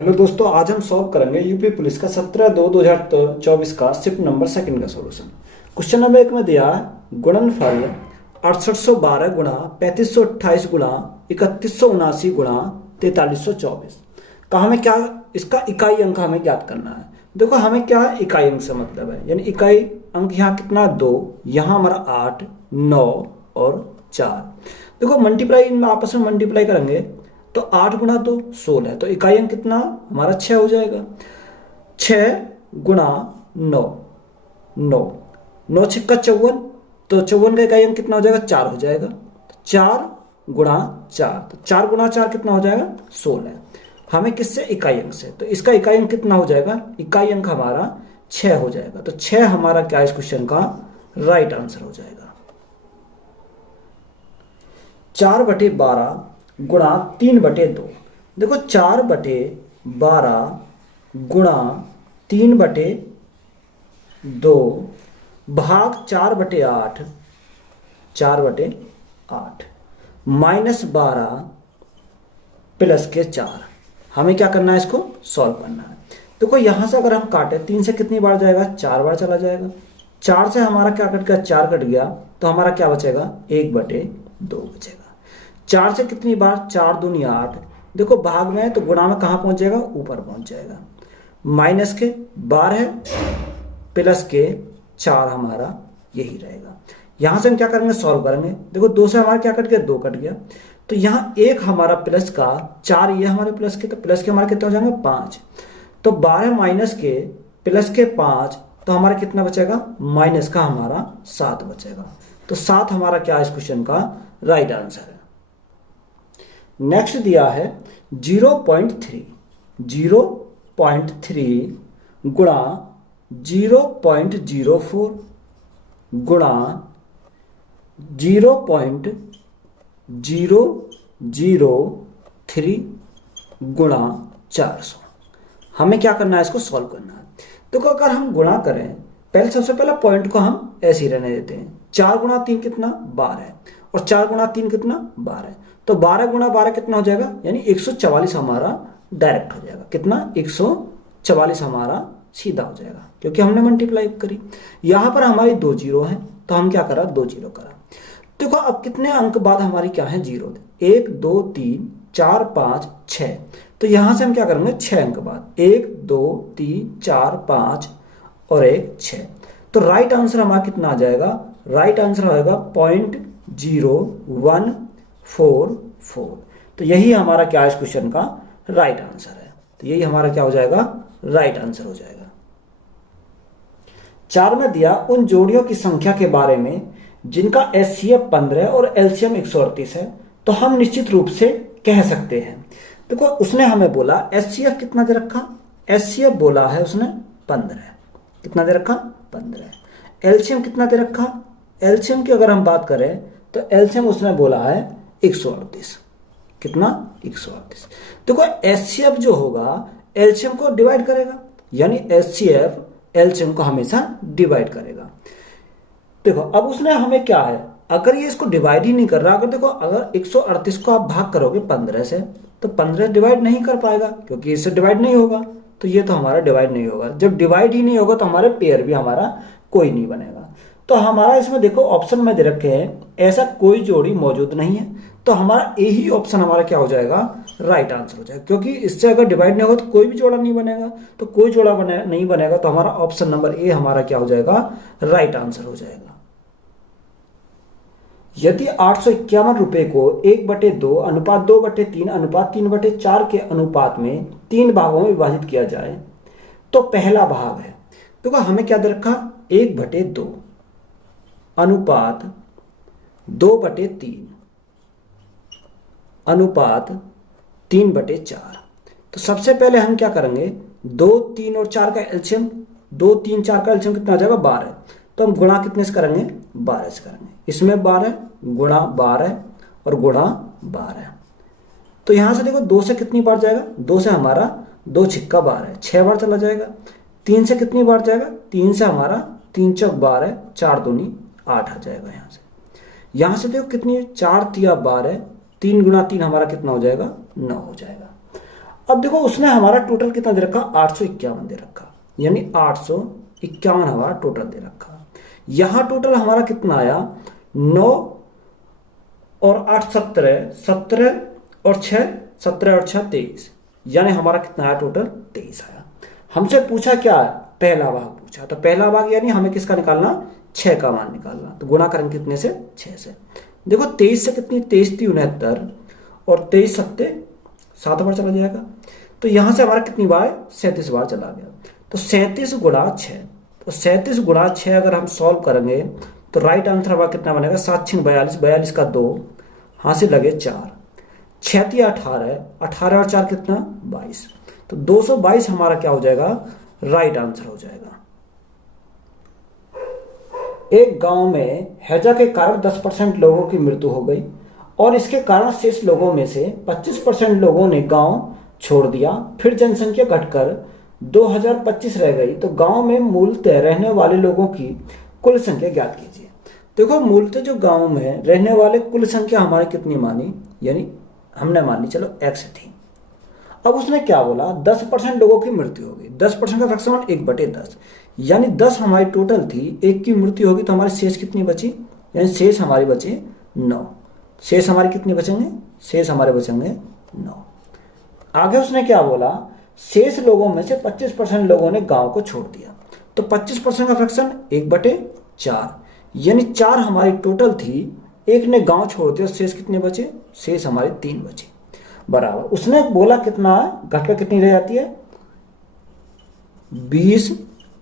Hello दोस्तों, आज हम सॉल्व करेंगे यूपी पुलिस का 17/2/2024 का शिफ्ट नंबर सेकंड का सॉल्यूशन। क्वेश्चन नंबर 1 में दिया है गुणनफल 6812 गुणा 3528 गुणा 3179 गुणा 4324 का हमें क्या इसका इकाई अंक हमें ज्ञात करना है। देखो हमें क्या है, इकाई अंक से मतलब है, यानी इकाई अंक यहाँ कितना 2, यहाँ हमारा 8, 9 और 4। देखो मल्टीप्लाई, इनमें आपस में मल्टीप्लाई करेंगे तो 8 गुणा 2 16, तो इकाई अंक कितना हमारा 6 हो जाएगा। 6 गुणा 9, 9 9 छक्का 54, तो 54 का इकाई अंक कितना हो जाएगा 4 हो जाएगा। 4 गुणा 4, तो 4 गुणा 4 कितना हो जाएगा 16। हमें किससे, इकाई अंक से, तो इसका इकाई अंक कितना हो जाएगा, इकाई अंक हमारा 6 हो जाएगा। तो 6 हमारा क्या इस क्वेश्चन का राइट आंसर हो जाएगा। 4/12 गुणा 3/2। देखो 4/12 गुणा 3/2 भाग 4/8, 4/8 -12 प्लस के 4। हमें क्या करना है, इसको सॉल्व करना है। देखो यहां से अगर हम काटे 3 से कितनी बार जाएगा, 4 बार चला जाएगा। 4 से हमारा क्या कट गया, 4 कट गया, तो हमारा क्या बचेगा 1/2 बचेगा। 4 से कितनी बार, 4 दूनी 8। देखो भाग में है तो गुणा में कहां पहुंच जाएगा, ऊपर पहुंच जाएगा। माइनस के 12 प्लस के 4 हमारा यही रहेगा। यहां से हम क्या करेंगे, सॉल्व करेंगे। देखो 2 से हमारा क्या कट गया, 2 कट गया, तो यहां 1 हमारा प्लस का 4, ये हमारे प्लस के, तो प्लस के हमारे कितने हो जाएंगे 5। तो 12 माइनस के प्लस के 5, तो हमारा कितना बचेगा, माइनस का हमारा 7 बचेगा। तो 7 हमारा क्या इस क्वेश्चन का राइट आंसर है। नेक्स्ट दिया है 0.3 गुणा 0.04 गुणा 0.003 गुणा 400। हमें क्या करना है, इसको सॉल्व करना है। तो अगर हम गुणा करें, पहले सबसे पहले पॉइंट को हम ऐसे ही रहने देते हैं। 4 गुणा 3 कितना 12, और 4 गुणा 3 कितना 12, तो 12 गुणा 12 कितना हो जाएगा, यानी 144 हमारा डायरेक्ट हो जाएगा। कितना, 144 हमारा सीधा हो जाएगा, क्योंकि हमने मल्टीप्लाई करी। यहां पर हमारी 2 जीरो है, तो हम क्या करा, 2 जीरो करा। देखो अब कितने अंक बाद हमारी क्या है, जीरो। 1 2 3 4 5 6, तो यहां से हम क्या करेंगे, 6 अंक बाद 1 2 3 4 5 और 1 6। तो राइट आंसर हमारा कितना आ जाएगा, राइट आंसर आएगा 0.0144। तो यही हमारा क्या इस क्वेश्चन का राइट आंसर है। तो यही हमारा क्या हो जाएगा, राइट आंसर हो जाएगा। 4 में दिया उन जोड़ियों की संख्या के बारे में जिनका एचसीएफ 15 और एलसीएम 138 है, तो हम निश्चित रूप से कह सकते हैं। देखो उसने हमें बोला एचसीएफ कितना दे रखा, एचसीएफ बोला है उसने 15, कितना दे रखा 15। एलसीएम कितना दे रखा, एलसीएम की अगर हम बात करें तो एलसीएम उसने बोला है 138, कितना 138। देखो एचसीएफ जो होगा एलसीएम को डिवाइड करेगा, यानी एचसीएफ एलसीएम को हमेशा डिवाइड करेगा। देखो अब उसने हमें क्या है, अगर ये इसको डिवाइड ही नहीं कर रहा, अगर देखो अगर 138 को आप भाग करोगे 15 से, तो 15 डिवाइड नहीं कर पाएगा, क्योंकि इससे डिवाइड नहीं होगा, तो ये तो हमारा डिवाइड नहीं होगा। जब डिवाइड ही नहीं होगा तो हमारे पेयर भी हमारा कोई नहीं बनेगा। तो हमारा इसमें देखो ऑप्शन में दे रखे हैं ऐसा कोई जोड़ी मौजूद नहीं है, तो हमारा ए ही ऑप्शन हमारा क्या हो जाएगा, राइट आंसर हो जाएगा। क्योंकि इससे अगर डिवाइड नहीं होगा तो कोई भी जोड़ा नहीं बनेगा, तो कोई जोड़ा नहीं बनेगा, तो हमारा ऑप्शन नंबर ए हमारा क्या हो जाएगा, राइट आंसर हो जाएगा। यदि 851 रुपए को 1/2 अनुपात 2/3 अनुपात 3/4 के अनुपात में 3 भागों में विभाजित किया जाए, तो पहला भाग है, देखो हमें क्या दे रखा, 1/2 अनुपात 2/3 अनुपात 3/4। तो सबसे पहले हम क्या करेंगे, 2 3 और 4 का एलसीएम, 2 3 4 का एलसीएम कितना आ जाएगा 12, तो हम गुणा कितने से करेंगे, 12 से करेंगे। इसमें 12 गुणा 12 और गुणा 12, तो यहां से देखो 2 से कितनी बार जाएगा, 2 से हमारा 2 छिक्का 12, 6 बार चला जाएगा। 3 से कितनी बार जाएगा, 3 से हमारा 3 चौक 12, 4 दूनी 8 आ जाएगा। यहां से देखो कितनी है, 4 तिया 12, 3 गुणा 3 हमारा कितना हो जाएगा, 9 हो जाएगा। अब देखो उसने हमारा टोटल कितना दे रखा, 851 दे रखा, यानी 851 हमारा टोटल दे रखा। यहां टोटल हमारा कितना आया, 9 और 8 17, 17 और 6 17 और 6 23, यानी हमारा कितना आया टोटल 23 आया। हमसे पूछा क्या है, पहला भाग पूछा, तो पहला भाग यानी हमें किसका निकालना, 6 का मान निकालना। तो गुणा करेंगे कितने से, 6 से। देखो 23 से कितनी, 23 थी 69 और 23 सत्ते 7 बार चला जाएगा, तो यहां से हमारा कितनी बार, 37 बार चला गया। तो 37 गुणा 6, तो 37 गुणा 6 अगर हम सॉल्व करेंगे तो राइट आंसर हमारा कितना बनेगा, 7 6 42, 42 का 2, हाथ से लगे 4, 6 3 18, 18 और 4 कितना 22, तो 222 हमारा क्या हो जाएगा, राइट आंसर हो जाएगा। एक गांव में हैजा के कारण 10% लोगों की मृत्यु हो गई और इसके कारण शेष लोगों में से 25% लोगों ने गांव छोड़ दिया। फिर जनसंख्या घटकर 2025 रह गई, तो गांव में मूलतः रहने वाले लोगों की कुल संख्या ज्ञात कीजिए। देखो मूलतः जो गांव में रहने वाले कुल संख्या हमारी कितनी मानी, यानी हमने मान ली चलो x थी। अब उसने क्या बोला, 10% लोगों की मृत्यु होगी, 10% का फ्रैक्शन 1/10, यानी 10 हमारी टोटल थी, एक की मृत्यु होगी तो हमारी शेष कितनी बची, यानी शेष हमारी बचे 9। शेष हमारे कितने बचेंगे, शेष हमारे बचेंगे 9। आगे उसने क्या बोला, शेष लोगों में से 25% लोगों ने गांव को छोड़ दिया, तो 25% का फ्रैक्शन 1/4, यानी 4 हमारी टोटल थी, एक ने गांव छोड़ दिया, शेष कितने बचे, शेष हमारे 3 बचे। बराबर उसने बोला कितना घटकर कितनी रह जाती है, 20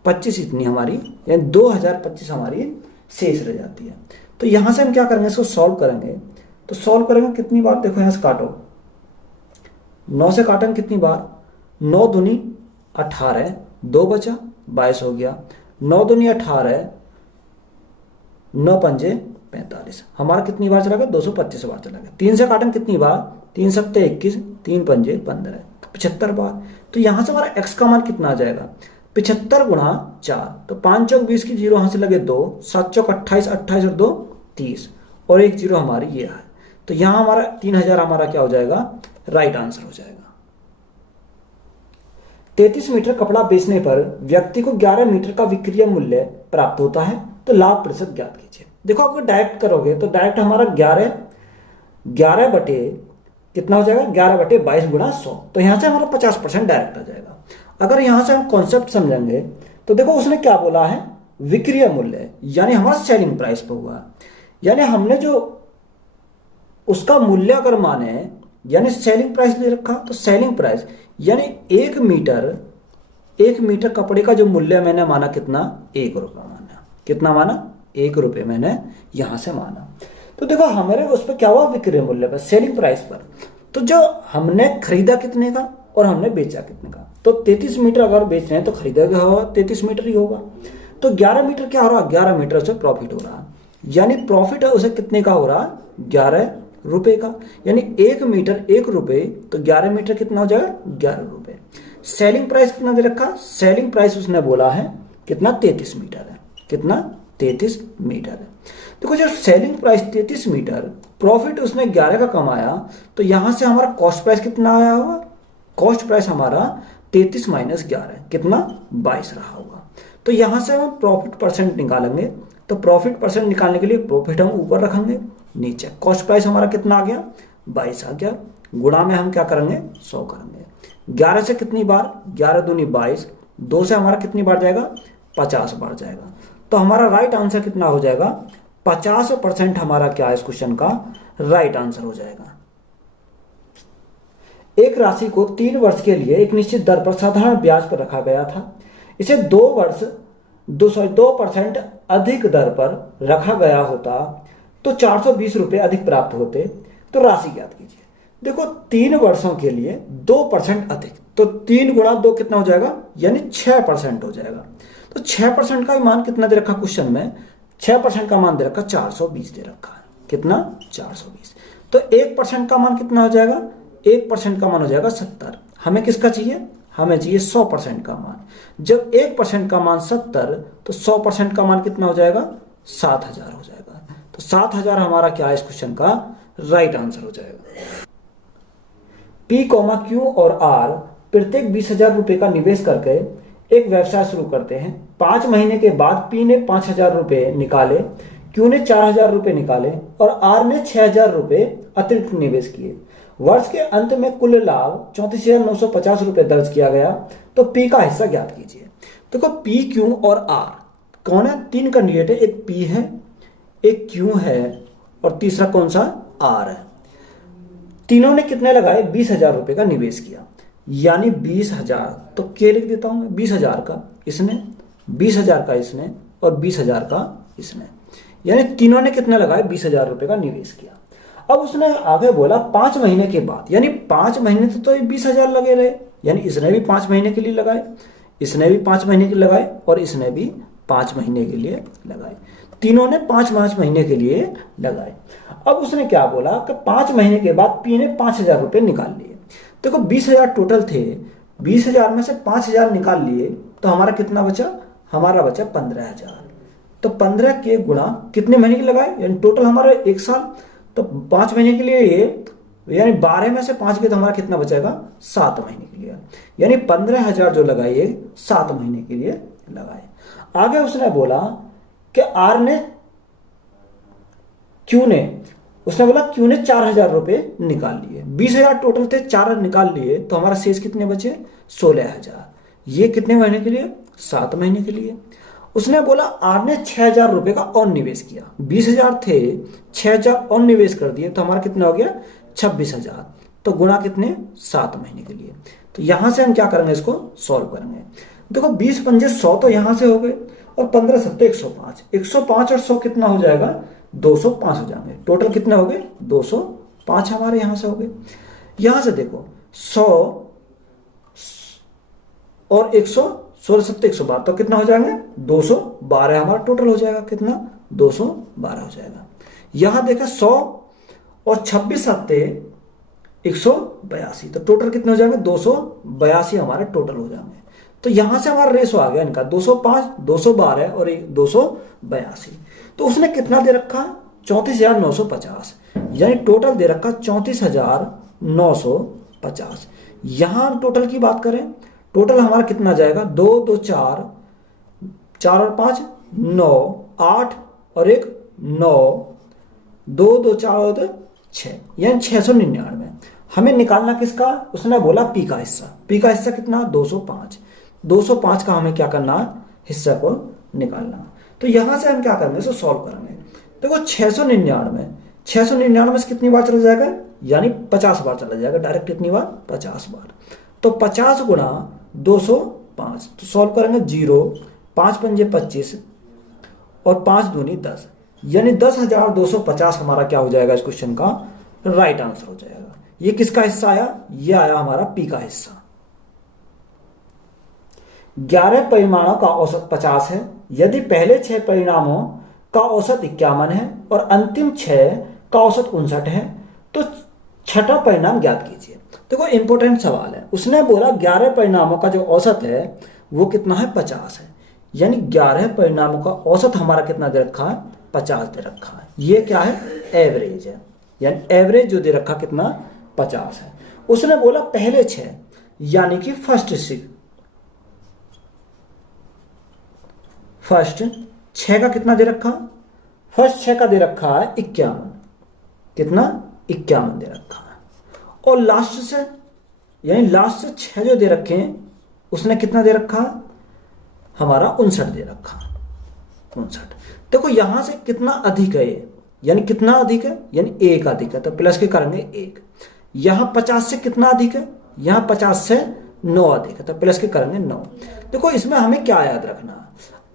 25 इतनी हमारी, यानी 2025 हमारी शेष रह जाती है। तो यहां से हम क्या करेंगे, इसको सॉल्व करेंगे। तो सॉल्व करेंगे कितनी बार, देखो यहां से काटो, 9 से काटेंगे कितनी बार, 9 दूनी 18, 2 बचा 22 हो गया, 9 दूनी 18, 9 पंजे 45, हमारा कितनी बार चला गया, 225 बार चला गया। 3 से काटेंगे कितनी बार, 3 सत्ते 21, 3 पंजे 15, 75 बार। तो यहां से हमारा x का मान कितना आ जाएगा, 75 गुणा 4, तो 5 चौक 20 की 0 यहां से लगे 2, 7 चौक 28, 28 और 2 30 और 1 0 हमारी ये है। तो यहां हमारा 3000 हमारा क्या हो जाएगा, राइट आंसर हो जाएगा। 33 मीटर कपड़ा बेचने पर व्यक्ति को 11 मीटर का विक्रय मूल्य प्राप्त होता है, तो लाभ प्रतिशत ज्ञात कीजिए। देखो अगर डायरेक्ट करोगे तो डायरेक्ट हमारा 11 बटे कितना हो जाएगा, 11/22 गुणा 100, तो यहां से हमारा 50% डायरेक्ट आ जाएगा। अगर यहां से हम कॉन्सेप्ट समझेंगे तो देखो उसने क्या बोला है, विक्रय मूल्य, यानी हमारा सेलिंग प्राइस पे हुआ, यानी हमने जो उसका मूल्य अगर माने, यानी सेलिंग प्राइस ले रखा, तो सेलिंग प्राइस यानी 1 मीटर कपड़े का जो मूल्य मैंने माना कितना, 1 रुपया माना, कितना माना, 1 रुपये मैंने यहां से माना। तो देखो हमारे उस पर क्या हुआ, विक्रय मूल्य पर, सेलिंग प्राइस पर। तो जो हमने खरीदा कितने का और हमने बेचा कितने का, तो 33 मीटर अगर बेच रहे हैं तो खरीदा क्या होगा, 33 मीटर ही होगा। तो 11 मीटर क्या हो रहा, 11 मीटर उसे प्रॉफिट हो रहा, यानी प्रॉफिट है उसे कितने का हो रहा, 11 रुपए का, यानी 1 मीटर 1 रुपए, तो 11 मीटर कितना हो जाएगा, 11 रुपए। सेलिंग प्राइस कितना दे रखा, सेलिंग प्राइस उसने बोला है कितना, 33 मीटर है, कितना 33 मीटर है। देखो जब सेलिंग प्राइस 33 मीटर, प्रॉफिट उसने 11 का कमाया, तो यहां से हमारा कॉस्ट प्राइस कितना आया होगा, कॉस्ट प्राइस हमारा 33 माइनस 11 कितना 22 रहा होगा। तो यहां से हम प्रॉफिट परसेंट निकालेंगे, तो प्रॉफिट परसेंट निकालने के लिए प्रॉफिट हम ऊपर रखेंगे, नीचे कॉस्ट प्राइस हमारा कितना आ गया, 22 आ गया, गुणा में हम क्या करेंगे, 100 करेंगे। 11 से कितनी बार, 11 दूनी 22, 2 से हमारा कितनी बार जाएगा, 50 बार जाएगा। तो हमारा राइट आंसर कितना हो जाएगा, 50% हमारा क्या है इस क्वेश्चन का राइट आंसर हो जाएगा। एक राशि को 3 वर्ष के लिए एक निश्चित दर पर साधारण ब्याज पर रखा गया था, इसे 2% अधिक दर पर रखा गया होता तो 420 रुपए अधिक प्राप्त होते, तो राशि ज्ञात कीजिए। देखो 3 वर्षों के लिए 2% अधिक, तो 3 गुणा 2 कितना हो जाएगा, यानी 6% हो जाएगा। तो 6% का मान कितना दे रखा क्वेश्चन में, 6% का मान दे रखा 420 दे रखा है, कितना 420। तो 1% का मान कितना हो जाएगा, 1% का मान हो जाएगा 70। हमें किसका चाहिए, हमें चाहिए 100% का मान। जब 1% का मान 70, तो 100% का मान कितना हो जाएगा, 7000 हो जाएगा। तो 7000 हमारा क्या है इस क्वेश्चन का राइट आंसर हो जाएगा। पी कॉमा क्यू और आर प्रत्येक 20,000 रुपए का निवेश करके एक व्यवसाय शुरू करते हैं। 5 महीने के बाद पी ने 5,000 रुपए निकाले, क्यू ने 4,000 रुपए निकाले और आर ने 6,000 रुपए अतिरिक्त निवेश किए। वर्ष के अंत में कुल लाभ 34,950 रुपए दर्ज किया गया। तो पी का हिस्सा ज्ञात कीजिए। देखो पी, क्यू और आर कौन है? 3 कैंडिडेट है, एक पी है, एक क्यू है और तीसरा कौन सा? आर है। तीनों ने कितने लगाए? 20,000 रुपए का निवेश किया, यानी 20,000। तो के लिख देता हूं मैं, 20,000 का इसने, 20,000 का इसने और 20,000 का इसने, यानी तीनों ने कितने लगाए? 20,000 रुपए का निवेश किया। अब उसने आगे बोला 5 महीने के बाद, यानी 5 महीने तो ये 20,000 लगे रहे, यानी इसने भी 5 महीने के लिए लगाए, इसने भी 5 महीने के लिए लगाए और इसने भी 5 महीने के लिए लगाए। तीनों ने 5-5 महीने के लिए लगाए। अब उसने क्या बोला कि 5 महीने के बाद पी ने 5,000 रुपए निकाल लिए। देखो 20,000 टोटल थे, 20,000 में से 5,000 निकाल लिए तो हमारा कितना बचा? हमारा बचा 15,000। तो 15 के गुणा कितने महीने के लगाए, यानी टोटल हमारा 1 साल। तो 5 महीने के लिए ये, यानी 12 में से 5 के तो हमारा कितना बचेगा? 7 महीने के लिए, यानी 15,000 जो लगाए 7 महीने के लिए लगाए। आगे उसने बोला कि आर ने, क्यू ने, उसने बोला क्यू ने 4,000 रुपए निकाल लिए। 20,000 टोटल थे, 4 निकाल लिए तो हमारा शेष कितने बचे? 16,000। ये कितने महीने के लिए? 7 महीने के लिए। उसने बोला आर ने 6,000 रुपए का और निवेश किया। 20,000 थे, 6,000 और निवेश कर दिए तो हमारा कितना हो गया? 26,000। तो गुणा कितने? 7 महीने के लिए। तो यहां से हम क्या करेंगे? इसको सॉल्व करेंगे। देखो 20 पंजे 100 तो यहां से हो गए और 15 सत्ते 105। 105 और 100 कितना हो जाएगा? 205 हो जाएंगे। टोटल कितने हो गए? 205 हमारे यहां से हो गए। यहां से देखो 100 और 100, 16 सत्ते 112 तो कितना हो जाएंगे? 212 हमारा टोटल हो जाएगा। कितना? 212 हो जाएगा। यहां देखा 100 और 26 सत्ते 182 तो टोटल कितने हो जाएंगे? 282 हमारे टोटल हो जाएंगे। तो यहां से हमारा रेशो आ गया इनका 205, 212 और 282। तो उसने कितना दे रखा? 34,950, यानी टोटल दे रखा 34,950। यहां टोटल की बात करें, टोटल हमारा कितना जाएगा? 2 2 4, 4 और 5 9, 8 और 1 9, 2 2 4 और 6, यानी 699। हमें निकालना किसका? उसने बोला पी का हिस्सा। पी का हिस्सा कितना? 205। 205 का हमें क्या करना? हिस्सा को निकालना। तो यहां से हम क्या करेंगे? इसको सॉल्व करेंगे। देखो 699 से कितनी बार चला जाएगा? यानी 50 बार चला जाएगा। डायरेक्ट कितनी बार? 50 बार। तो 50 गुणा 205, तो सॉल्व करेंगे 0, 5 पंजे 25 और 5 दूनी 10, यानी 10,250 हमारा क्या हो जाएगा? इस क्वेश्चन का राइट आंसर हो जाएगा। ये किसका हिस्सा आया? ये आया हमारा पी का हिस्सा। 11 परिमाणों का औसत 50 है। यदि पहले 6 परिणामों का औसत 51 है और अंतिम 6 का औसत 59 है तो छठा परिणाम ज्ञात कीजिए। देखो इंपॉर्टेंट सवाल है। उसने बोला 11 परिणामों का जो औसत है वो कितना है? 50 है, यानी 11 परिणामों का औसत हमारा कितना दे रखा है? 50 दे रखा है। ये क्या है? एवरेज है, यानी एवरेज जो दे रखा कितना? 50 है। उसने बोला पहले 6, यानी कि फर्स्ट 6 का कितना दे रखा? फर्स्ट 6 का दे रखा है 51। कितना? 51 दे रखा है। और लास्ट से, यानी लास्ट से 6 जो दे रखे हैं उसने कितना दे रखा? हमारा 59 दे रखा। 59। देखो यहां से कितना अधिक है ये, यानी कितना अधिक है? यानी 1 अधिक है, तो प्लस के करेंगे 1। यहां 50 से कितना अधिक है? यहां 50 से 9 अधिक है, तो प्लस के करेंगे 9। देखो इसमें हमें क्या याद रखना?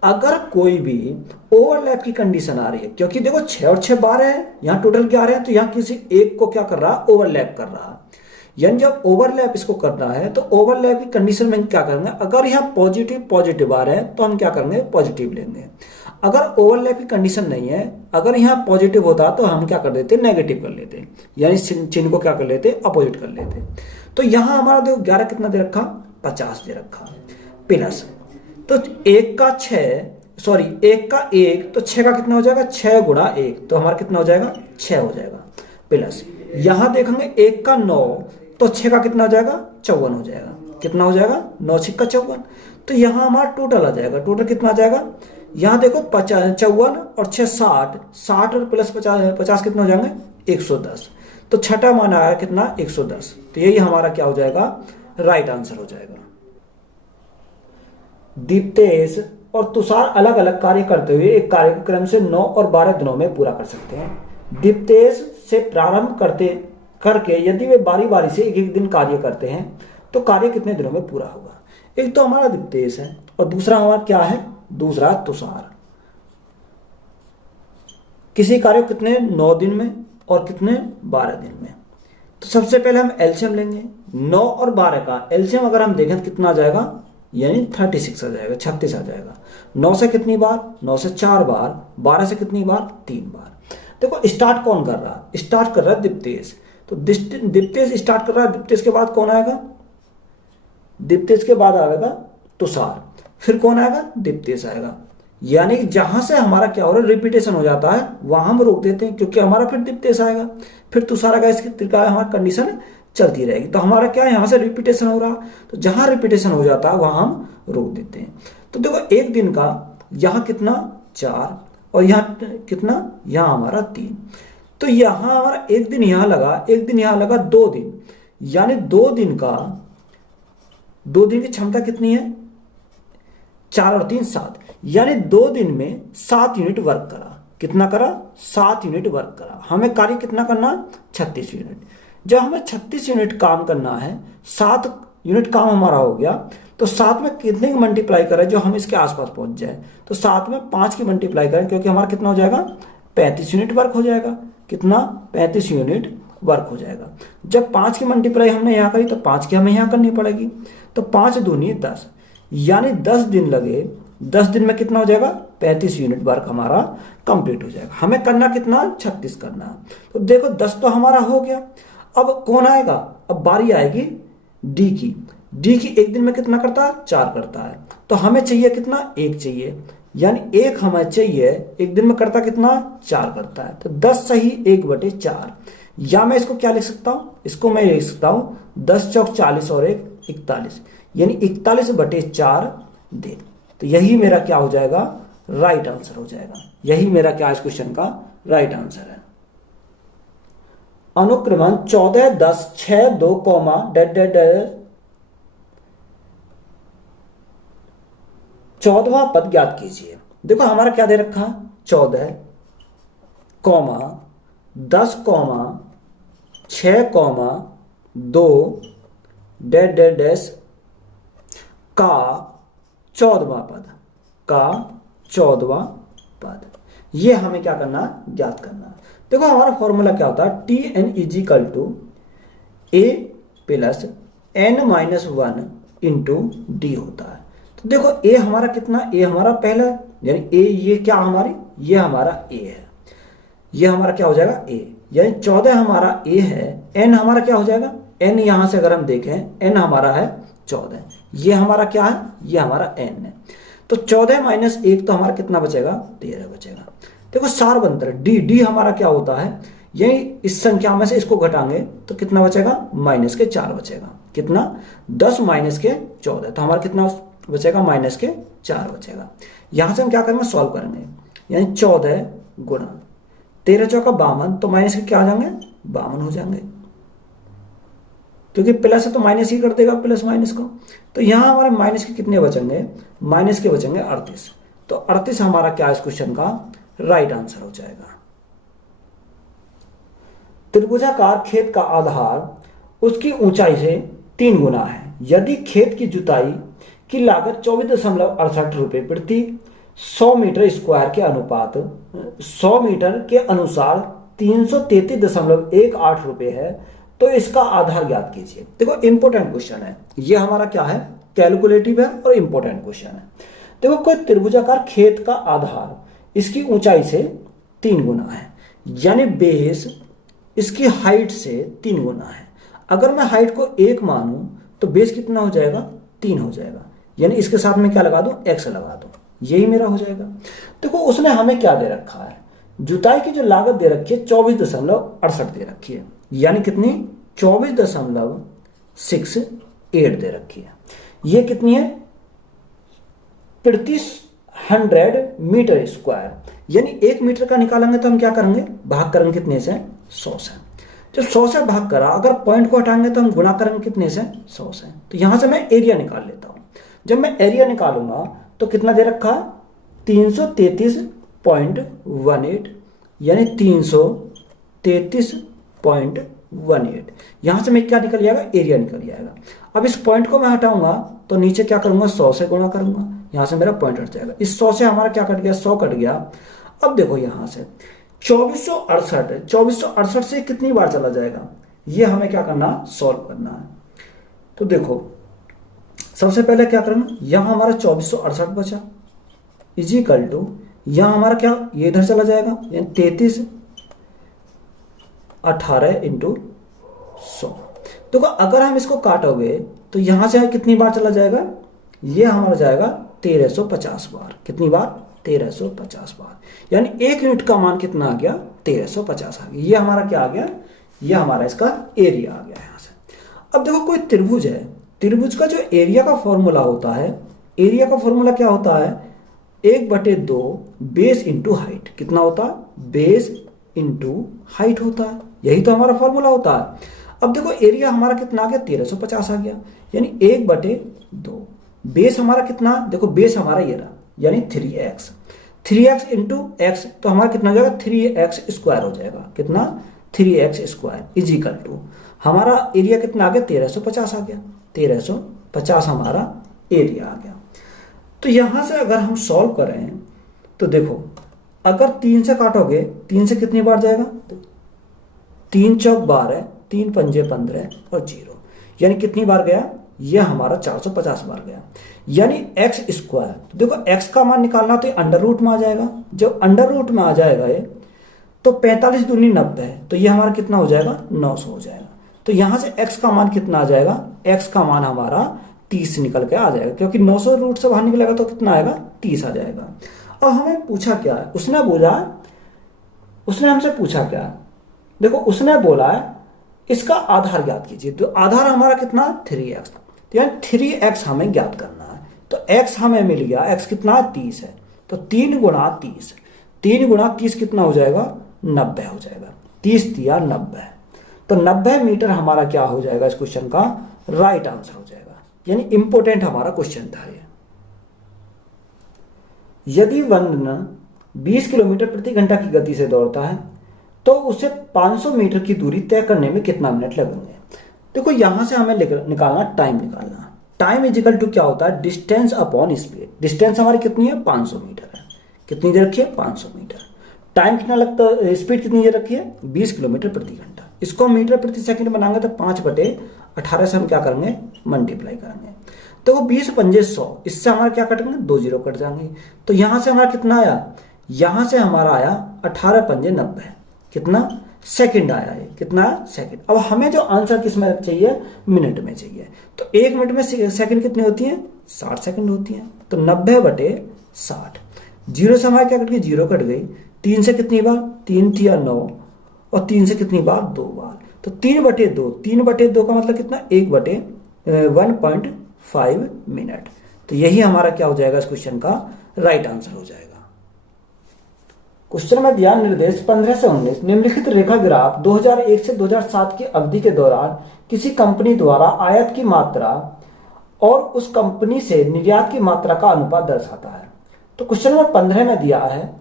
अगर कोई भी ओवरलैप की कंडीशन आ रही है, क्योंकि देखो 6 और 6 12 है, यहां टोटल क्या आ रहे हैं, तो यहां किसी एक को क्या कर रहा है? ओवरलैप कर रहा है। यानी जब ओवरलैप इसको करना है तो ओवरलैप की कंडीशन में क्या करेंगे? अगर यहाँ पॉजिटिव आ रहे हैं तो हम क्या करेंगे? पॉजिटिव लेंगे। अगर ओवरलैप की कंडीशन नहीं है, अगर यहाँ पॉजिटिव होता तो हम क्या कर देते? नेगेटिव कर लेते, यानी चिन्ह को क्या कर लेते? अपोजिट कर लेते। तो यहाँ हमारा देखो 11 कितना दे रखा? 50 दे रखा प्लस, तो 1 का 1 तो 6 का कितना हो जाएगा? 6 गुणा 1, तो हमारा कितना हो जाएगा? 6 हो जाएगा प्लस। यहां देखेंगे 1 का 9, तो तो 6 का कितना हो जाएगा 54 हो जाएगा। कितना हो जाएगा 9 6 का 54। तो यहाँ हमारा टोटल आ जाएगा। टोटल कितना आ जाएगा, यहाँ देखो 54 और 6 60, 60 और प्लस 50 50 कितना हो जाएंगे 110। तो छठा मान आया कितना 110। तो यही हमारा क्या हो जाएगा राइट आंसर हो जाएगा। दीप्तेश और तुषार अलग अलग कार्य करते हुए एक कार्यक्रम से 9 और 12 दिनों में पूरा कर सकते हैं। दीप्तेश से प्रारंभ करके यदि वे बारी बारी से एक एक दिन कार्य करते हैं तो कार्य कितने दिनों में पूरा होगा। एक तो हमारा दीप्तेश है और दूसरा हमारा क्या है, दूसरा तुषार। किसी कार्य को कितने 9 दिन में और कितने 12 दिन में। तो सबसे पहले हम एलसीएम लेंगे। 9 और 12 का एलसीएम अगर हम देखें तो कितना आ जाएगा, यानी 36 आ जाएगा, 36 आ जाएगा। 9 से कितनी बार, 9 से 4 बार, 12 से कितनी बार 3 बार। देखो स्टार्ट कौन कर रहा है, स्टार्ट कर रहा है दीप्तेश। तो दीप्तेश स्टार्ट कर रहा है, दीप्तेश के बाद कौन आएगा, दीप्तेश के बाद आएगा तुषार, फिर कौन आएगा दीप्तेश आएगा। यानी जहां से हमारा क्या हो रहा है रिपीटेशन हो जाता है वहां हम रोक देते हैं, क्योंकि हमारा फिर दीप्तेश आएगा, फिर तुषार आएगा, इसकी तरीका हमारी कंडीशन चलती रहेगी। तो हमारा क्या है यहाँ से रिपीटेशन हो रहा, तो जहां रिपीटेशन हो जाता है वहां हम रोक देते हैं। तो देखो एक दिन का यहाँ कितना 4 और यहाँ कितना, यहाँ हमारा 3। तो यहाँ हमारा एक दिन यहाँ लगा, एक दिन यहाँ लगा 2 दिन, यानी 2 दिन की क्षमता कितनी है 4 और 3 7, यानी 2 दिन में 7 यूनिट वर्क करा। कितना करा 7 यूनिट वर्क करा। हमें कार्य कितना करना 36 यूनिट। जब हमें 36 यूनिट काम करना है, 7 यूनिट काम हमारा हो गया, तो 7 में कितने की मल्टीप्लाई करें जो हम इसके आसपास पहुंच जाए। तो 7 में 5 की मल्टीप्लाई करें, क्योंकि हमारा कितना हो जाएगा 35 यूनिट वर्क हो जाएगा। कितना 35 यूनिट वर्क हो जाएगा। जब 5 की मल्टीप्लाई हमने यहाँ करी तो 5 की हमें यहाँ करनी पड़ेगी। तो 5 दूनी 10, यानी 10 दिन लगे। 10 दिन में कितना हो जाएगा 35 यूनिट वर्क हमारा कंप्लीट हो जाएगा। हमें करना कितना 36 करना है। तो देखो 10 तो हमारा हो गया। अब कौन आएगा, अब बारी आएगी डी की। डी की एक दिन में कितना करता है 4 करता है। तो हमें चाहिए कितना 1 चाहिए, यानी 1 हमें चाहिए। एक दिन में करता कितना 4 करता है। तो 10 सही 1/4, या मैं इसको क्या लिख सकता हूं, इसको मैं लिख सकता हूं 10 चौक 40 और 1 41, यानी 41/4 दिन। तो यही मेरा क्या हो जाएगा राइट आंसर हो जाएगा। यही मेरा क्या इस क्वेश्चन का राइट आंसर है। अनुक्रमण 14 10 6 2 कॉमा डेड 14वां पद ज्ञात कीजिए। देखो हमारा क्या दे रखा 14 comma 10 comma 6 comma 2 dead dash का 14वां पद, का 14वां पद। ये हमें क्या करना ज्ञात करना। देखो हमारा फॉर्मूला क्या होता है, T N is equal to A plus N minus 1 into D होता है। तो देखो ए हमारा कितना, ए हमारा पहला, यानी ए ये क्या हमारी, ये हमारा ए है, ये हमारा क्या हो जाएगा ए, यानी 14 हमारा ए है। एन हमारा क्या हो जाएगा, एन यहां से अगर हम देखें एन हमारा है 14, ये हमारा क्या है, ये हमारा एन है। तो 14 माइनस 1 तो हमारा कितना बचेगा 13 बचेगा। देखो सार बनता है डी, डी हमारा क्या होता है, यही इस संख्या में से इसको घटाएंगे तो कितना बचेगा माइनस के 4 बचेगा। कितना 10 माइनस के 14, तो हमारा कितना बचेगा माइनस के 4 बचेगा। यहां से हम क्या करेंगे सॉल्व करेंगे, यानी 14 गुणा 13 चौका 52, तो माइनस के क्या आ जाएंगे 52 हो जाएंगे, क्योंकि प्लस है तो माइनस ही कर देगा प्लस माइनस को। तो यहां हमारे माइनस के कितने बचेंगे, माइनस के बचेंगे 38। तो 38 हमारा क्या इस क्वेश्चन का राइट आंसर हो जाएगा। त्रिभुजाकार खेत का आधार उसकी ऊंचाई से 3 गुना है। यदि खेत की जुताई की लागत 24.68 रुपए प्रति 100 मीटर स्क्वायर के अनुपात 100 मीटर के अनुसार 333.18 रुपए है, तो इसका आधार ज्ञात कीजिए। देखो इंपॉर्टेंट क्वेश्चन है ये हमारा, क्या है कैलकुलेटिव है और इंपॉर्टेंट क्वेश्चन है। देखो कोई त्रिभुजाकार खेत का आधार इसकी ऊंचाई से 3 गुना है, यानी बेस इसकी हाइट से 3 गुना है। अगर मैं हाइट को 1 मानूं तो बेस कितना हो जाएगा 3 हो जाएगा, यानी इसके साथ में क्या लगा दूं x लगा दूं, यही मेरा हो जाएगा। देखो उसने हमें क्या दे रखा है, जुताई की जो लागत दे रखी है 24.68 दे रखी है, यानी कितनी 24.68 0.68 दे रखी है। ये कितनी है? प्रति 100 मीटर स्क्वायर, यानी 1 मीटर का निकालेंगे तो हम क्या करेंगे, भाग करेंगे कितने से? 100 से। जब 100 से भाग करा, अगर पॉइंट को हटाएंगे तो हम गुणा करेंगे कितने से? 100 से। तो यहां से मैं एरिया निकाल लेता हूं। जब मैं एरिया निकालूंगा तो कितना दे रखा? 333.18, यानी 333.18। यहां से मैं क्या निकल जाएगा? एरिया निकल जाएगा। अब इस पॉइंट को मैं हटाऊंगा तो नीचे क्या करूंगा? 100 से गुणा करूंगा, यहां से मेरा पॉइंट हट जाएगा। इस 100 से हमारा क्या कट गया? 100 कट गया। अब देखो यहां से 2468 से कितनी बार चला जाएगा, ये हमें क्या करना? सॉल्व करना है। तो देखो सबसे पहले क्या करेंगे, यहां हमारा 2468 बचा, इज इक्वल टू यहां हमारा क्या, ये इधर चला जाएगा, 3318 इंटू 100। देखो अगर हम इसको काटोगे तो यहां से कितनी बार चला जाएगा? ये हमारा जाएगा 1350 बार। कितनी बार? 1350 बार। यानी 1 यूनिट का मान कितना आ गया? 1350 आ गया। ये हमारा क्या आ गया? ये हमारा इसका एरिया आ गया यहां से। अब देखो कोई त्रिभुज है, त्रिभुज का जो एरिया का फॉर्मूला होता है, एरिया का फॉर्मूला क्या होता है? 1/2 बेस इंटू हाइट। कितना होता है? बेस इंटू हाइट होता है। यही तो हमारा फॉर्मूला होता है। अब देखो एरिया हमारा कितना आ गया? 1350 आ गया, यानी 1/2। बेस हमारा कितना? देखो बेस हमारा ये रहा, यानी 3x इंटू एक्स, तो हमारा कितना हो जाएगा? 3x स्क्वायर हो जाएगा। कितना? 3x square is equal to हमारा एरिया कितना आ गया? 1350 आ गया। 1350 हमारा एरिया आ गया। तो यहां से अगर हम सॉल्व करें तो देखो अगर 3 से काटोगे, 3 से कितनी बार जाएगा? 3 चौक 12, 3 पंजे 15 और 0, यानी कितनी बार गया? ये हमारा 450 बार गया, यानी एक्स स्क्वायर। तो देखो एक्स का मान निकालना तो अंडर रूट में आ जाएगा। जब अंडर रूट में आ जाएगा ये, तो 45 दूनी 90, तो ये हमारा कितना हो जाएगा? 900 हो जाएगा। तो यहां से x का मान कितना आ जाएगा? x का मान हमारा 30 निकल के आ जाएगा, क्योंकि 900 रूट से बाहर निकलेगा तो कितना आएगा? 30 आ जाएगा। अब हमें पूछा क्या है? उसने हमसे पूछा क्या है? देखो उसने बोला है इसका आधार ज्ञात कीजिए। तो आधार हमारा कितना? 3x, यानी 3x हमें ज्ञात करना है। तो x हमें मिल गया, x कितना? 30 है। तो 3 गुणा 30, 3 गुणा 30 कितना हो जाएगा? 90 हो जाएगा। 30 दिया 90, तो 90 मीटर हमारा क्या हो जाएगा? इस क्वेश्चन का राइट आंसर हो जाएगा। यानी इंपोर्टेंट हमारा क्वेश्चन था ये। यदि वन्य 20 किलोमीटर प्रति घंटा की गति से दौड़ता है तो उसे 500 मीटर की दूरी तय करने में कितना मिनट लगेंगे? देखो यहां से हमें निकालना टाइम निकालना। टाइम इज इक्वल टू क्या होता है? Distance upon speed. डिस्टेंस हमारी कितनी है? 500 मीटर है। कितनी देर रखी है? 500 मीटर। टाइम कितना लगता है? स्पीड कितनी देर रखी है? 20 किलोमीटर प्रति घंटा। इसको मीटर प्रति सेकंड बनाएंगे तो 5/18 से हम क्या करेंगे? मल्टीप्लाई करेंगे। तो वो 20 पंजे 100, इससे हमारा क्या कटेंगे? 2 जीरो कट जाएंगे। तो यहां से हमारा कितना आया? यहां से हमारा आया 18 पंजे 90। कितना? सेकंड आया है। कितना? सेकंड। अब हमें जो आंसर किसमें चाहिए? मिनट में चाहिए। तो 1 मिनट में सेकंड कितनी होती है? 60 सेकंड होती है। तो 90/60। जीरो से हमारा क्या कट गई? 0 कट गई। 3 से कितनी बार? 3 थिया 9, और 3 से कितनी बार? 2 बार। तो 3/2, 3/2 का मतलब कितना? 1/1.5 मिनट। तो यही हमारा क्या हो जाएगा? इस क्वेश्चन का राइट आंसर हो जाएगा। क्वेश्चन में दिया निर्देश 15 से 19, निम्नलिखित रेखा ग्राफ 2001 से 2007 की अवधि के दौरान किसी कंपनी द्वारा आयात की मात्रा और उस कंपनी से निर्यात की मात्रा का अनुपात दर्शाता है। तो क्वेश्चन में 15 में दिया है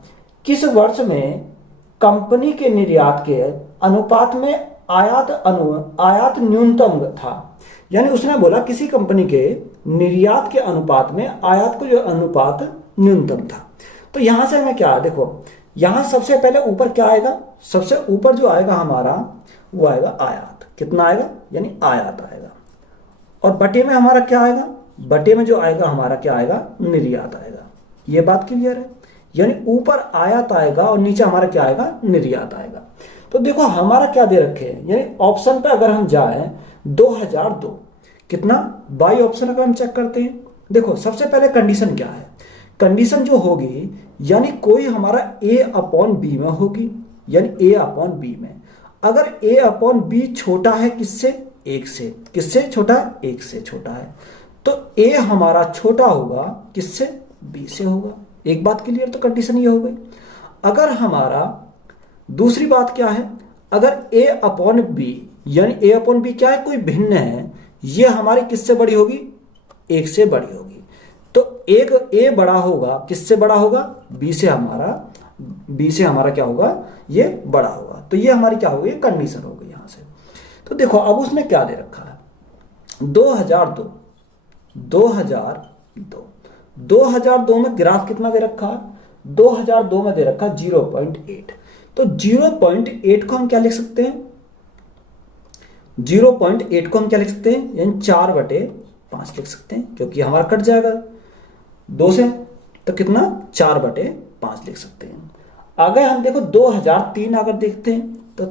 किस वर्ष में कंपनी के निर्यात के अनुपात में आयात न्यूनतम था। यानी उसने बोला किसी कंपनी के निर्यात के अनुपात में आयात को जो अनुपात न्यूनतम था। तो यहां से हमें क्या, देखो यहां सबसे पहले ऊपर क्या आएगा? सबसे ऊपर जो आएगा हमारा वो आएगा आयात। कितना आएगा? यानी आयात आएगा। और बटे में हमारा क्या आएगा? बटे में जो आएगा हमारा क्या आएगा? निर्यात आएगा। ये बात क्लियर है? यानी ऊपर आयात आएगा और नीचे हमारा क्या आएगा? निर्यात आएगा। तो देखो हमारा क्या दे रखे हैं, यानी ऑप्शन पे अगर हम जाए 2002, कितना? बाई ऑप्शन अगर हम चेक करते हैं, देखो सबसे पहले कंडीशन क्या है? कंडीशन जो होगी यानी कोई हमारा A/B में होगी, यानी A/B में। अगर A/B छोटा है किससे? 1 से। किससे छोटा है? 1 से छोटा है। तो ए हमारा छोटा होगा किससे? बी से होगा। एक बात क्लियर? तो कंडीशन ये हो गई। अगर हमारा दूसरी बात क्या है, अगर ए अपॉन बी, यानी ए अपॉन बी क्या है? कोई भिन्न है, ये हमारी किससे बड़ी होगी? 1 से बड़ी होगी। तो एक ए बड़ा होगा, किससे बड़ा होगा? बी से हमारा क्या होगा? ये बड़ा होगा। तो ये हमारी क्या होगी? कंडीशन हो गई यहां से। तो देखो अब उसने क्या दे रखा है? 2002 2002 में ग्राफ कितना दे रखा है? 2002 में दे रखा 0.8। तो 0.8 को हम क्या लिख सकते हैं? 0.8 को हम क्या लिख सकते हैं? यानी 4/5 लिख सकते हैं, क्योंकि हमारा कट जाएगा 2 से, तो कितना? 4/5 लिख सकते हैं। आगे हम देखो 2003 अगर देखते हैं तो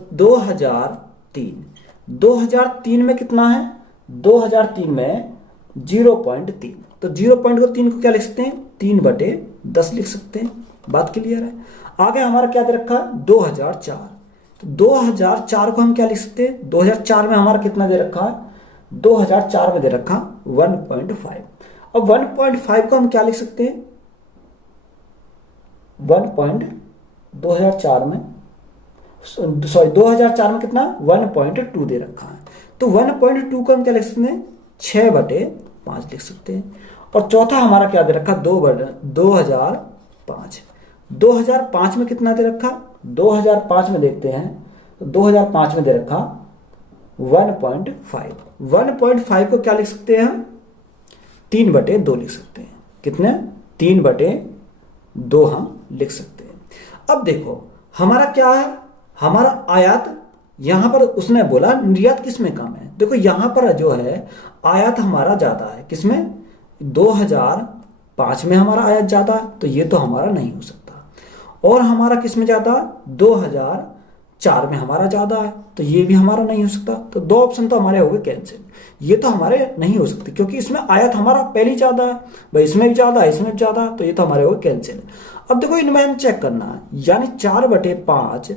2003 में कितना है? 2003 में 0.3। तो 0.3 को क्या लिख सकते हैं? 3/10 लिख सकते हैं। बात क्लियर है? आगे हमारा क्या दे रखा है? 2004। तो 2004 को हम क्या लिख सकते हैं? 2004 में हमारा कितना दे रखा है? 2004 में दे रखा 1.5। अब 1.5 को हम क्या लिख सकते हैं? 2004 में कितना? 1.2 दे रखा है। तो 1.2 को हम क्या लिख सकते हैं? 6/5 लिख सकते हैं। और चौथा हमारा क्या दे रखा? 2005। 2005 में कितना दे रखा? 2005 में देखते हैं तो 2005 में दे रखा 1.5। 1.5 को क्या लिख सकते हैं हम? 3/2 लिख सकते हैं। कितने? 3/2 हम लिख सकते हैं। अब देखो हमारा क्या है? हमारा आयात, यहां पर उसने बोला निर्यात किसमें कम है। देखो यहां पर जो है आयात हमारा ज्यादा है। किसमें? 2005 में हमारा आयात ज्यादा है, तो ये तो हमारा नहीं हो सकता। और हमारा किसमें ज्यादा? 2004 में हमारा ज्यादा है, तो ये भी हमारा नहीं हो सकता। तो 2 ऑप्शन तो हमारे हो गए कैंसिल। ये तो हमारे नहीं हो सकते, क्योंकि इसमें आयत हमारा पहले ज्यादा है भाई, इसमें भी ज्यादा है, इसमें भी ज्यादा है, तो ये तो हमारे हो गए कैंसिल। अब देखो इनमें हम चेक करना है, यानी 4/5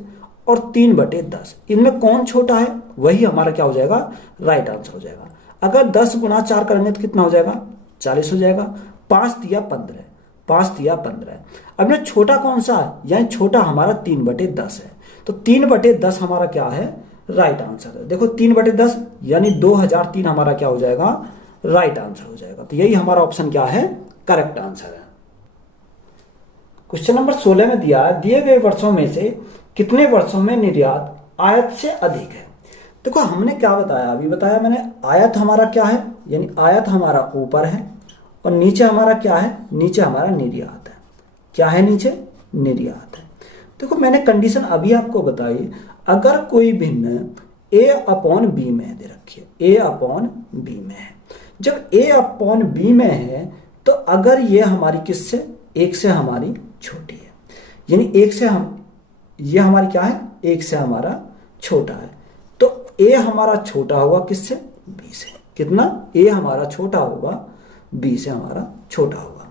और 3/10, इनमें कौन छोटा है? वही हमारा क्या हो जाएगा? राइट आंसर हो जाएगा। अगर 10 गुना 4 करेंगे तो कितना हो जाएगा? 40 हो जाएगा। 5 दिया 15, 5 दिया 15। अब ना छोटा कौन सा है? यानी छोटा हमारा 3/10 है। तो 3/10 हमारा क्या है? राइट आंसर है। देखो 3/10 यानी 2003 हमारा क्या हो जाएगा? राइट आंसर हो जाएगा। तो यही हमारा ऑप्शन क्या है? करेक्ट आंसर है। क्वेश्चन नंबर 16 में दिया है, दिए गए वर्षों में से कितने वर्षों में निर्यात आयत से अधिक है? देखो हमने क्या बताया? अभी बताया मैंने, आयत हमारा क्या है? यानी आयत हमारा ऊपर है और नीचे हमारा क्या है? नीचे हमारा निर्यात है। क्या है? नीचे निर्यात है। देखो मैंने कंडीशन अभी आपको बताई, अगर कोई भिन्न a अपॉन बी में दे रखी है, a अपॉन बी में है, जब a अपॉन बी में है तो अगर ये हमारी किससे? 1 से हमारी छोटी है, यानी 1 से हम, ये हमारी क्या है? 1 से हमारा छोटा है, तो a हमारा छोटा होगा किससे? b से। कितना? a हमारा छोटा होगा b से हमारा छोटा होगा।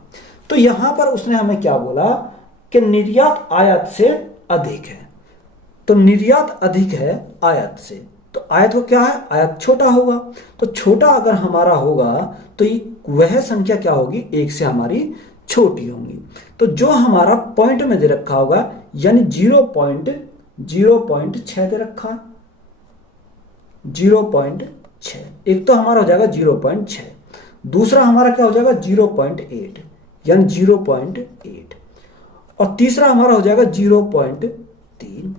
तो यहां पर उसने हमें क्या बोला कि निर्यात आयात से अधिक है। तो निर्यात अधिक है आयात से, तो आयात को क्या है? आयात छोटा होगा। तो छोटा अगर हमारा होगा तो वह संख्या क्या होगी? 1 से हमारी छोटी होंगी। तो जो हमारा पॉइंट में दे रखा होगा, यानी 0.6 दे रखा है, 0.6। एक तो हमारा हो जाएगा 0.6, दूसरा हमारा क्या हो जाएगा? 0.8, यानी 0.8, और तीसरा हमारा हो जाएगा 0.3,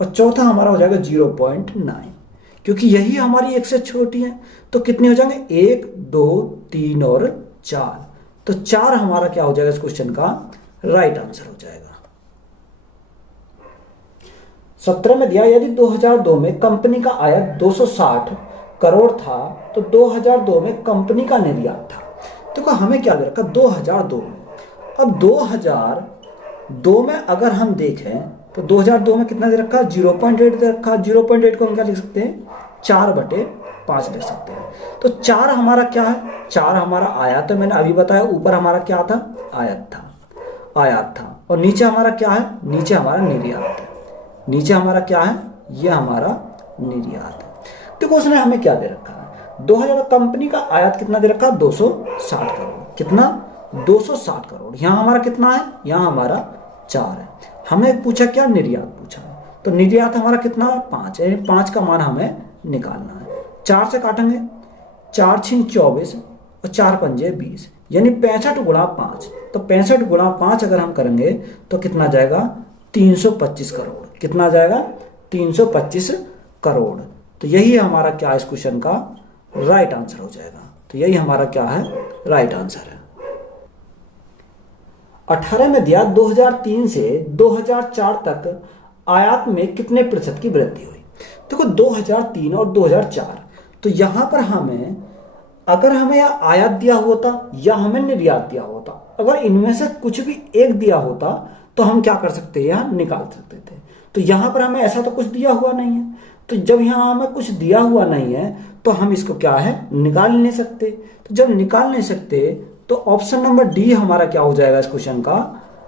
और चौथा हमारा हो जाएगा 0.9। क्योंकि यही हमारी 1 से छोटी है, तो कितने हो जाएंगे? 1, 2, 3 और 4। तो 4 हमारा क्या हो जाएगा इस क्वेश्चन का? राइट आंसर हो जाएगा। 17 में दिया, यदि 2002 में कंपनी का आयात 260 करोड़ था तो 2002 में कंपनी का निर्यात था। देखो हमें क्या दे रखा? 2002 में। अब 2002 में अगर हम देखें तो 2002 में कितना दे रखा? 0.8 दे रखा। 0.8 को हम क्या लिख सकते हैं? 4/5 लिख सकते हैं। तो 4 हमारा क्या है? 4 हमारा आयात है, मैंने अभी बताया। ऊपर हमारा क्या था? आयात था। और नीचे हमारा क्या है? नीचे हमारा निर्यात है। नीचे हमारा क्या है? ये हमारा निर्यात है। देखो उसने हमें क्या दे रखा है, 2000 कंपनी का आयात कितना दे रखा है, 260 करोड़। कितना, 260 करोड़। यहाँ हमारा कितना है, यहाँ हमारा 4 है। हमें पूछा क्या, निर्यात पूछा है। तो निर्यात हमारा कितना है, 5 है। 5 का मान हमें निकालना है। 4 से काटेंगे, 4 छीन 24 और 4 पंजे 20, यानी 65 गुणा 5। तो 65 गुणा 5 अगर हम करेंगे तो कितना जाएगा, 325 करोड़। कितना जाएगा, 325 करोड़। तो यही हमारा क्या है, इस क्वेश्चन का राइट आंसर हो जाएगा। तो यही हमारा क्या है, राइट आंसर है। 18 में दिया 2003 से 2004 तक आयात में कितने प्रतिशत की वृद्धि हुई। देखो 2003 और 2004, तो यहां पर हमें, अगर हमें या आयात दिया होता या हमें निर्यात दिया होता, अगर इनमें से कुछ भी एक दिया होता तो हम क्या कर सकते हैं, यहाँ निकाल सकते थे। तो यहां पर हमें ऐसा तो कुछ दिया हुआ नहीं है। तो जब यहाँ हमें कुछ दिया हुआ नहीं है तो हम इसको क्या है, निकाल नहीं सकते। तो जब निकाल नहीं सकते तो ऑप्शन नंबर डी हमारा क्या हो जाएगा, इस क्वेश्चन का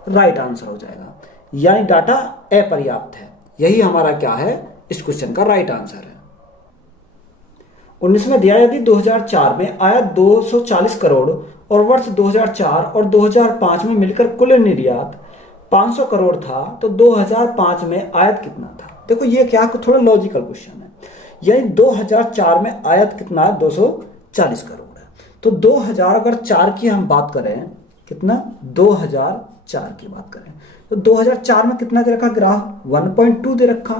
राइट आंसर हो जाएगा। यानी डाटा अपर्याप्त है। यही हमारा क्या है, इस क्वेश्चन का राइट आंसर है। 19 में दिया, यदि 2004 में आयात 240 करोड़ और वर्ष 2004 और 2005 में मिलकर कुल निर्यात 500 करोड़ था तो 2005 में आयात कितना था। देखो ये क्या, थोड़ा लॉजिकल क्वेश्चन है। यानी 2004 में आयात कितना है, 240 करोड़ है। तो 2000 अगर 4 की हम बात करें, कितना, 2004 की बात करें तो 2004 में कितना दे रखा, ग्राफ 1.2 दे रखा।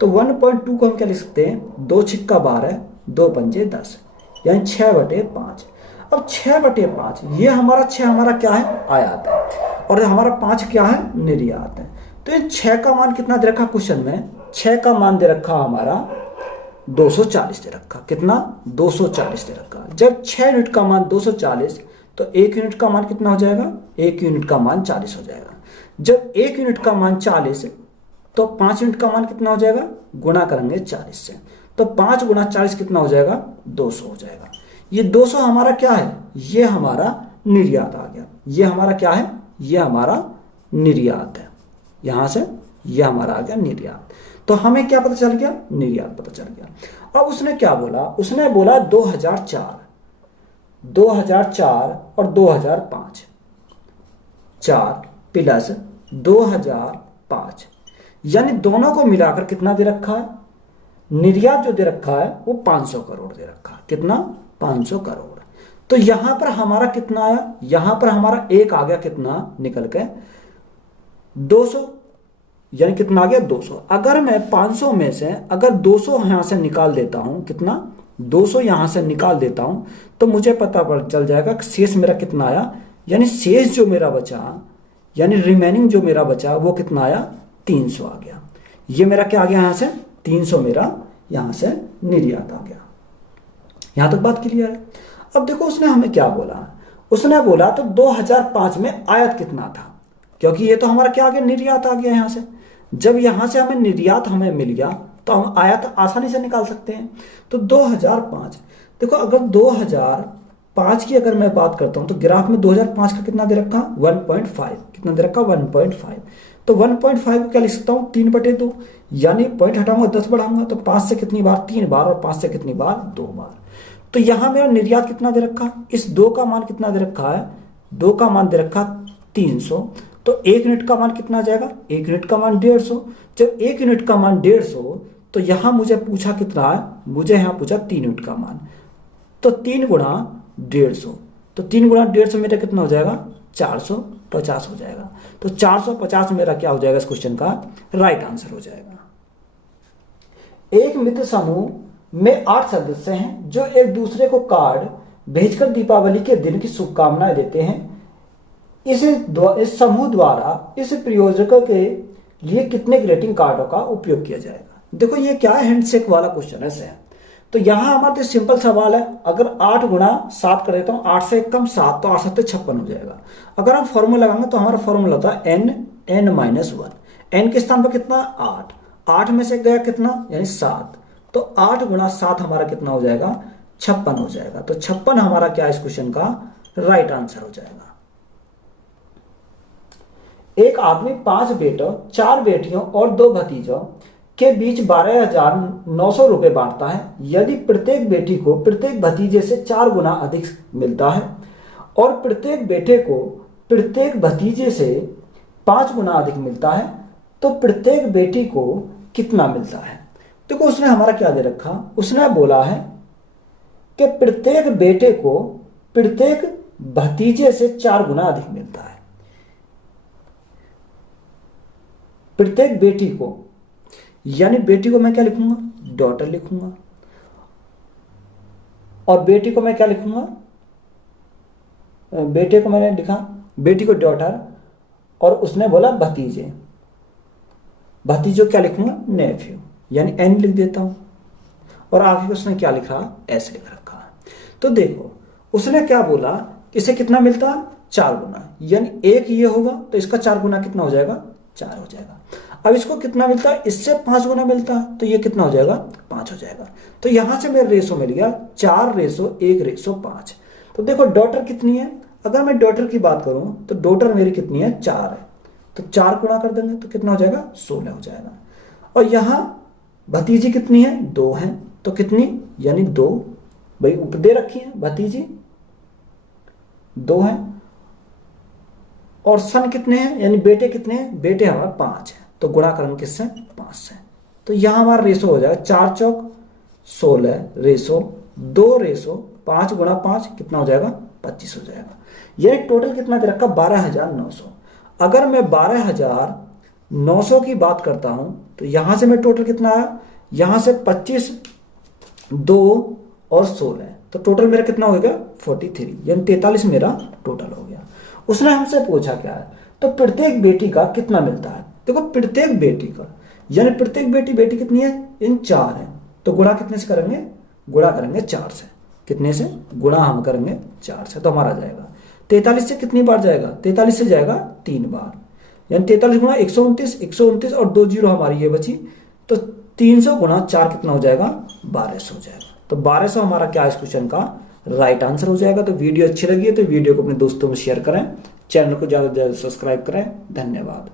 तो 1.2 को हम क्या लिख सकते हैं, 2 छिक्का 12, 2 पंजे 10, यानी 6/5। अब 6/5, ये हमारा 6 हमारा क्या है, आयात है, और हमारा 5 क्या है, निर्यात है। तो ये 6 का मान कितना दे रखा क्वेश्चन में, 6 का मान दे रखा हमारा 240 दे रखा। कितना, 240 दे रखा। जब 6 यूनिट का मान 240 तो 1 यूनिट का मान कितना हो जाएगा, 1 यूनिट का मान 40 हो जाएगा। जब 1 यूनिट का मान 40 तो 5 यूनिट का मान कितना हो जाएगा, गुणा करेंगे 40 से। तो 5 गुणा 40 कितना हो जाएगा, 200 हो जाएगा। ये 200 हमारा क्या है, ये हमारा निर्यात आ गया। ये हमारा क्या है, ये हमारा निर्यात है। यहां से ये हमारा आ गया निर्यात। तो हमें क्या पता चल गया, निर्यात पता चल गया। अब उसने क्या बोला, उसने बोला 2004 और 2005, 4 प्लस 2005, यानी दोनों को मिलाकर कितना दे रखा है, निर्यात जो दे रखा है वो 500 करोड़ दे रखा है। कितना, 500 करोड़। तो यहां पर हमारा कितना आया, यहां पर हमारा एक आ गया, कितना निकल के 200, यानी कितना आ गया, 200। अगर मैं 500 में से अगर 200 यहां से निकाल देता हूं, कितना, 200 यहां से निकाल देता हूं, तो मुझे पता चल जाएगा कि शेष मेरा कितना आया। यानी शेष जो मेरा बचा, यानी रिमेनिंग जो मेरा बचा वो कितना आया, 300 आ गया। ये मेरा क्या आ गया, यहां से 300 मेरा यहां से निर्यात आ गया। यहां तक बात क्लियर है। अब देखो उसने हमें क्या बोला, उसने बोला तो 2005 में आयात कितना था, क्योंकि ये तो हमारा क्या आ गया, निर्यात आ गया। यहां से जब यहां से हमें निर्यात हमें मिल गया तो हम आयात आसानी से निकाल सकते हैं। तो 2005, देखो अगर 2005 की अगर मैं बात करता हूं तो ग्राफ में 2005 का कितना दे रखा, 1.5, कितना दे रखा, 1.5। तो 1.5 को क्या लिख सकता हूं, 3/2, यानी पॉइंट हटाऊंगा 10 बढ़ाऊंगा तो 5 से कितनी बार, 3 बार, और 5 से कितनी बार, 2 बार। तो यहां मेरा निर्यात कितना दे रखा, इस 2 का मान कितना दे रखा है, 2 का मान दे रखा 300। तो 1 यूनिट का मान कितना आ जाएगा, 1 यूनिट का मान 150। जब 1 यूनिट का मान 150 तो यहां मुझे पूछा कितना है, मुझे यहां पूछा 3 यूनिट का मान। तो 3 गुणा 150, तो 3 गुणा 150 मेरा कितना हो जाएगा, 450 हो जाएगा। तो 450 मेरा क्या हो जाएगा, इस क्वेश्चन का राइट आंसर हो जाएगा। एक मित्र समूह में 8 सदस्य हैं जो एक दूसरे को कार्ड भेजकर दीपावली के दिन की शुभकामनाएं देते हैं। इस समूह द्वारा इस प्रयोजक के लिए कितने ग्रीटिंग कार्डों का उपयोग किया जाएगा। देखो ये क्या है, हैंडशेक वाला क्वेश्चन है। तो यहां हमारा तो सिंपल सवाल है, अगर 8 गुणा 7 कर देता हूं, 8 से 1 कम 7, तो 8 7 56 हो जाएगा। अगर हम फॉर्मूला लगाएंगे तो हमारा फॉर्मूला होता है n-1। n के स्थान पर कितना, 8, 8 में से गया कितना, यानी 7। तो 8 गुणा 7 हमारा कितना हो जाएगा, 56 हो जाएगा। तो 56 हमारा क्या इस क्वेश्चन का राइट आंसर हो जाएगा। एक आदमी 5 बेटों, 4 बेटियों और 2 भतीजों के बीच 12,900 रुपये बांटता है यदि प्रत्येक बेटी को प्रत्येक भतीजे से 4 गुना अधिक मिलता है और प्रत्येक बेटे को प्रत्येक भतीजे से 5 गुना अधिक मिलता है तो प्रत्येक बेटी को कितना मिलता है। देखो उसने हमारा क्या दे रखा, उसने बोला है कि प्रत्येक बेटे को प्रत्येक भतीजे से 4 गुना अधिक मिलता है। प्रत्येक बेटी को, यानी बेटी को मैं क्या लिखूंगा, डॉटर लिखूंगा, और बेटी को मैं क्या लिखूंगा, बेटे को मैंने लिखा, बेटी को डॉटर, और उसने बोला भतीजे, भतीजों क्या लिखूंगा, नेफ्यू, यानी एन लिख देता हूं, और आगे उसने क्या लिखा, एस लिख रखा है। तो देखो उसने क्या बोला, इसे कितना मिलता है, 4 गुना, यानी एक ये होगा तो इसका 4 गुना कितना हो जाएगा, 4 हो जाएगा। अब इसको कितना मिलता है, इससे 5 गुना मिलता है तो ये कितना हो जाएगा, 5 हो जाएगा। तो यहां से मेरा रेशो मिल गया 4:1:5। तो देखो डॉटर कितनी है, अगर मैं डॉटर की बात करूं तो डॉटर मेरी कितनी है, 4 है, तो 4 गुणा कर देंगे तो कितना हो जाएगा, 16 हो जाएगा। और यहां भतीजी कितनी है, 2 है, तो कितनी, यानी 2, भाई दे रखी है भतीजी 2 है, और सन कितने हैं, यानी बेटे कितने हैं, बेटे हमारा 5 है, तो गुणा करेंगे किससे, 5 से। तो यहां हमारा रेशो हो जाएगा 4 चौक 16 रेशो 2:5 गुणा 5 कितना हो जाएगा, 25 हो जाएगा। यह टोटल कितना दे रखा, 12,900। अगर मैं 12,900 की बात करता हूं तो यहां से मैं टोटल कितना आया, यहां से 25, 2 और 16, तो टोटल मेरा कितना हो गया, 43, यानी 43 मेरा टोटल हो गया। उसने हमसे पूछा क्या है, तो प्रत्येक बेटी का कितना मिलता है। देखो प्रत्येक बेटी का, यानी प्रत्येक बेटी कितनी है, इन 4 है, तो गुणा कितने से करेंगे, गुणा करेंगे 4 से, कितने से, गुणा हम करेंगे 4 से, तो हमारा जाएगा 43 से कितनी बार जाएगा, 43 से जाएगा 3 बार, यानी 43 गुणा 129 और 2 जीरो हमारी ये बची, तो 300 गुणा 4 कितना हो जाएगा, 1200 हो जाएगा। तो 1200 हमारा क्या इस क्वेश्चन का राइट आंसर हो जाएगा। तो वीडियो अच्छी लगी है तो वीडियो को अपने दोस्तों में शेयर करें, चैनल को ज्यादा से ज्यादा सब्सक्राइब करें। धन्यवाद।